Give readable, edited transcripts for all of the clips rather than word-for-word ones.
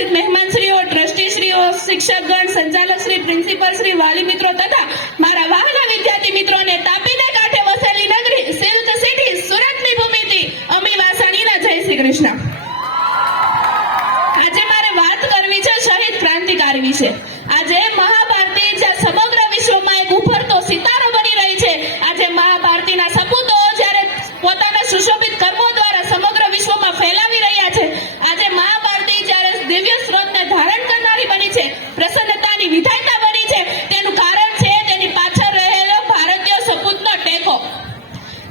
ઉપસ્થિત મહેમાનશ્રીઓ, ટ્રસ્ટીશ્રીઓ, શિક્ષકગણ, સંચાલકશ્રી, પ્રિન્સિપલશ્રી, વાલી મિત્રો તથા મારા વહાલા વિદ્યાર્થી મિત્રોને તાપીને કાંઠે વસેલી નગરી સિલ્ક સિટી સુરતની ભૂમિથી અમી વાસણીના જય શ્રી કૃષ્ણ। આજે મારે વાત કરવી છે શહીદ ક્રાંતિકારી વિશે। આજે મહાભારતી જે સમગ્ર વિશ્વમાં એક ઉભરતો સિતારો બની રહી છે, આજે મહાભારતીના સપૂતો જ્યારે પોતાના સુશોભિત કર્મો દ્વારા સમગ્ર વિશ્વમાં ફેલાવી રહ્યા છે, આજે મહાભારતી જ્યારે દિવ્ય સ્ત્રોતને ધારણ કરનારી બની છે, પ્રસન્નતાની વિધાયતા બની છે, તેનું કારણ છે તેની પાછળ રહેલો ભારતીય સપૂતનો ટેકો।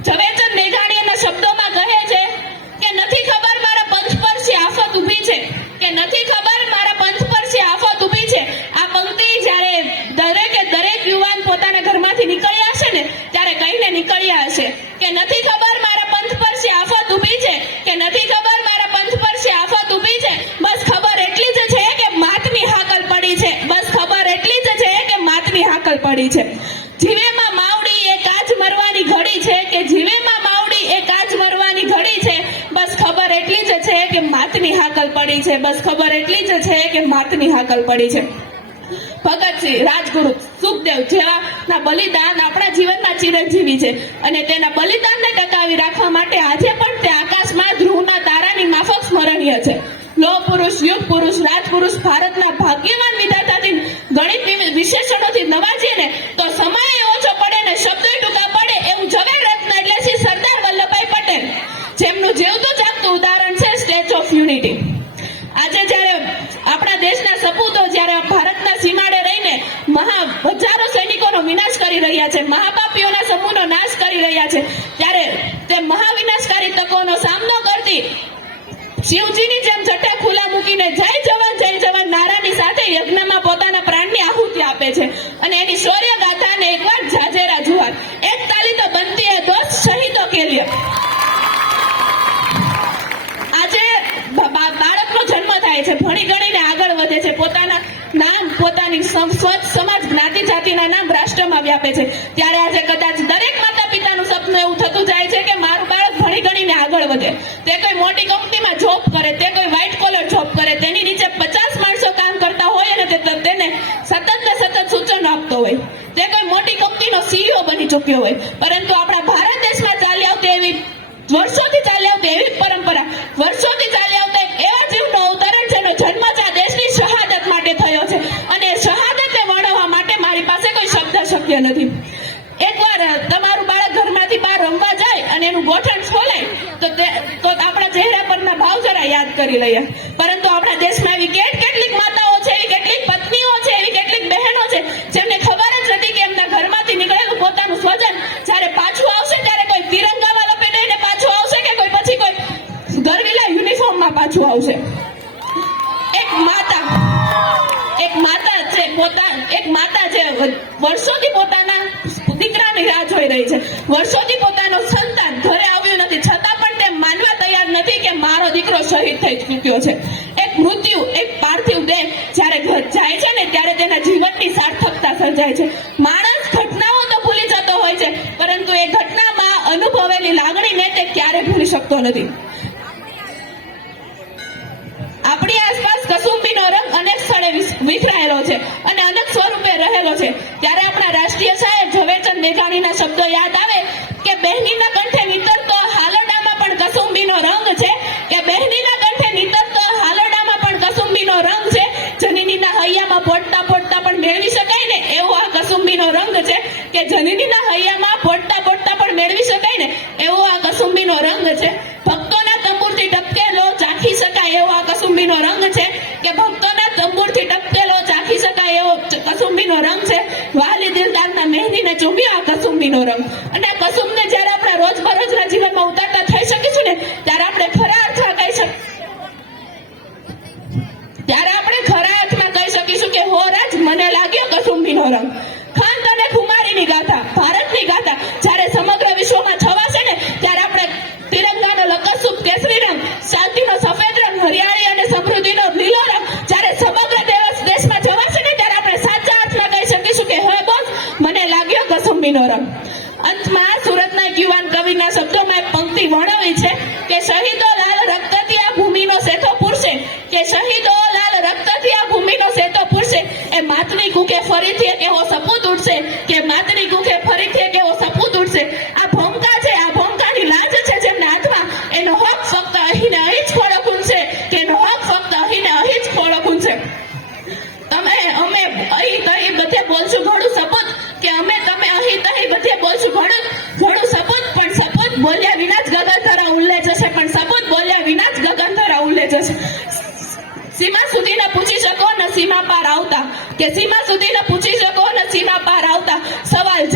ઝવેરચંદ મેઘાણીના શબ્દોમાં કહે છે કે નથી ખબર મારા પંથ પર શી આફત ઊભી છે, કે નથી ખબર મારા પંથ પર શી આફત ઊભી છે। આ પંક્તિ જ્યારે દરેક યુવાન પોતાના ઘરમાંથી નીકળ્યા હશે ને ત્યારે કહીને નીકળ્યા હશે કે નથી ખબર મારા પંથ પર શી આફત ઊભી છે, કે નથી ખબર મારા પંથ પર શી આફત ઊભી છે। બસ ખબર એટલી જ છે કે માતની હાકલ પડી છે, બસ ખબર એટલી જ છે કે માતની હાકલ પડી છે। જીવેમાં માવડી એ કાચ મરવાની ઘડી છે, કે જીવેમાં માવડી એ કાચ મરવાની ઘડી છે, બસ ખબર એટલી જ છે કે માતની હાકલ પડી છે, બસ ખબર એટલી જ છે કે માતની હાકલ પડી છે। ભગતસિંહ, રાજગુરુ, સુખદેવ જેવાના બલિદાન આપણા જીવનમાં ચિરંજીવી છે અને તેના બલિદાનને ટકાવી રાખવા માટે આજે પણ તે આકાશમાં ધ્રુવના તારાની માફક સ્મરણીય છે। લોહ પુરુષ, યુગ પુરુષ, રાજપુરુષ ભારતના ભાગ્યવાન વિધાતાથી ગણિત વિશેષણોથી નવાજીએ ને તો સમય ઓછો પડે ને શબ્દો ટૂંકા પડે એવું ઝવેર રત્ન એટલે શ્રી સરદાર વલ્લભભાઈ પટેલ, જેમનું જીવતું જાગતું ઉદાહરણ છે સ્ટેચ્યુ ઓફ યુનિટી। આજે જ્યારે આપણા દેશના સપૂતો જ્યારે ભારતના સીમાડે રહીને હજારો સૈનિકોનો વિનાશ કરી રહ્યા છે, મહાપાપીઓના સમૂહનો નાશ કરી રહ્યા છે, ત્યારે તે મહાવિનાશકારી તકોનો સામનો કરતી શિવજીની જેમ જટા ખુલ્લા મૂકીને જય જવાન નારાની સાથે યજ્ઞમાં પોતાના પ્રાણની આહુતિ આપે છે અને એની શૌર્ય ગાથાને એકવાર જાજેરા જુહાર। એક તાલી તો બનતી હે દોસ્ત શહીદો કે લિયે। આજે બાળકનો જન્મ થાય છે, ભણી ગણીને આગળ વધે છે, પોતાના નામ, પોતાની સ્વચ્છ સમાજ, જ્ઞાતિ જાતિના નામ રાષ્ટ્રમાં વ્યાપે છે, ત્યારે આજે કદાચ દરેક માતા પિતાનું સપનું એવું થતું જાય છે કે મારું બાળક ભણી ગણીને આગળ વધે, તે કોઈ મોટી કંપનીમાં જોબ કરે, તે કોઈ વ્હાઇટ કોલર જોબ કરે, તેની નીચે 50 માણસો કામ કરતા હોય અને તેને સતત સૂચનો આપતો હોય, તે કોઈ મોટી કંપનીનો સીઈઓ બની ચૂક્યો હોય, પરંતુ આપણા ભારત દેશમાં ચાલી આવતી એવી વર્ષોથી ચાલી આવતી એવી પરંપરા, વર્ષોથી ચાલી આવતા એવા જીવનો અવતરણ જેનો જન્મ જ આ દેશની શહાદત માટે થયો છે અને શહાદતને વર્ણવવા માટે મારી પાસે કોઈ શબ્દ શક્ય નથી। એકવાર તમારું બાળક ઘરમાંથી બહાર રમવા જાય અને એનું ગોઠણ ખોલાય તો આપણા ચહેરા પરના ભાવ જરા યાદ કરી લઈએ, પરંતુ આપણા દેશમાં એવી કેટલીક માતાઓ છે, એવી કેટલીક પત્નીઓ છે, એવી કેટલીક બહેનો છે જેમને ખબર જ નથી કે એમના ઘરમાંથી નીકળેલું પોતાનું સ્વજન જ્યારે પાછું આવશે ત્યારે કોઈ તિરંગામાં લપેટીને પાછું આવશે કે પછી કોઈ ગરવીલા યુનિફોર્મમાં પાછું આવશે। એક માતા છે વર્ષોથી પોતાના દીકરાની રાહ જોઈ રહી છે, વર્ષોથી પોતાનો સંતાન ઘરે આવ્યું નથી, છતાં પણ તે માનવા તૈયાર નથી કે મારો દીકરો શહીદ થઈ ચૂક્યો છે। એક મૃત્યુ, એક પાર્થિવ દેહ જ્યારે જાય છે ને ત્યારે તેના જીવનની સાર્થકતા સર્જાય છે। માણસ ઘટનાઓ તો ભૂલી જતો હોય છે, પરંતુ એ ઘટનામાં અનુભવેલી લાગણીને તે ક્યારે ભૂલી શકતો નથી। આપણી આસપાસ કસુંબીનો રંગ અનેક સ્થળે વિખરાયેલો છે અને અનેક સ્વરૂપે રહેલો છે, ત્યારે આપણા રાષ્ટ્રીય સાહેબ ઝવેરચંદ મેઘાણીના શબ્દો યાદ આવે કે બહેનીના કંઠે નીતરતો હાલોડામાં પણ કસુંબીનો રંગ છે, કે બહેનીના કંઠે નીતરતો હાલોડામાં પણ કસુંબીનો રંગ છે, જનીનીના હૈયામાં પોટતા પણ મેળવી શકાય ને એવો આ કસુંબીનો રંગ છે, કે જનીનીના હૈયામાં પોટતા પણ મેળવી શકાય ને એવો આ કસુંબીનો રંગ છે। ભક્તોના તંબુરથી ટપકેલો ચાખી શકાય એવો આ કસુંબીનો રંગ છે, કે ભક્તોના તંબુરથી ટપકેલો ચાખી શકાય એવો કસુંબીનો રંગ છે। વાલી દિલદારના મહેંદીને ચૂમ્યો આ કસુંબીનો રંગ, અને આ કસુંબને જ્યારે આપણા રોજબરોજના જીવનમાં ઉતારતા થઈ શકીશું ને ત્યારે આપણે ખરા અર્થમાં કહી શકીશું કે હો રાજ મને લાગ્યો કસુંબીનો રંગ। ખંત અને ખુમારીની ગાથા, ભારતની ગાથા જ્યારે સમગ્ર વિશ્વમાં છવાશે ને ત્યારે આપણે તિરંગાનો લકસુપ કેસરી રંગ, શાંતિનો સફેદ રંગ, હરિયાળી અને સમૃદ્ધિનો લીલો રંગ જ્યારે સમગ્ર દેશમાં છવાશે ને ત્યારે આપણે સાચા અર્થમાં કહી શકીશું કે હે બોસ મને લાગ્યો કસુંબીનો રંગ। અંતમાં સુરતના યુવાન કવિના શબ્દોમાં એક પંક્તિ વર્ણવી છે કે શહીદો લાલ રક્તથી આ ભૂમિનો સેથો પૂરશે, કે શહીદો લાલ ભૂમિનો સેતો પૂરશે એ માતની કુકે ફરીથી એક એવો સપૂત ઉઠશે કે માતની કુકે ફરીથી એક એવો સપૂત ઉઠશે. આ ભોંકા છે, આ ભોંકાની લાજ છે જેમના હાથમાં, એનો હક ફક્ત અહીં ને અહીં જ ખોળો ખૂંદશે, કે એનો હક ફક્ત અહીં ને અહીં જ ખોળો ખૂંદશે. અમે અહીં તહીં બધે બોલશું ઘણું સપૂત, કે તમે અહીં તહીં બધે બોલશું ઘણું સપૂત, પણ સપૂત બોલ્યા વિના જ ગગન ધરા ઉલ્લે જશે, પણ સપૂત બોલ્યા વિના જ ગગન ધરા ઉલ્લે જશે. સીમા સુધી ને પૂછી શકો ને સીમા પાર આવતા, કે સીમા સુધી ને પૂછી શકો ને સીમા પાર આવતા. સવાલ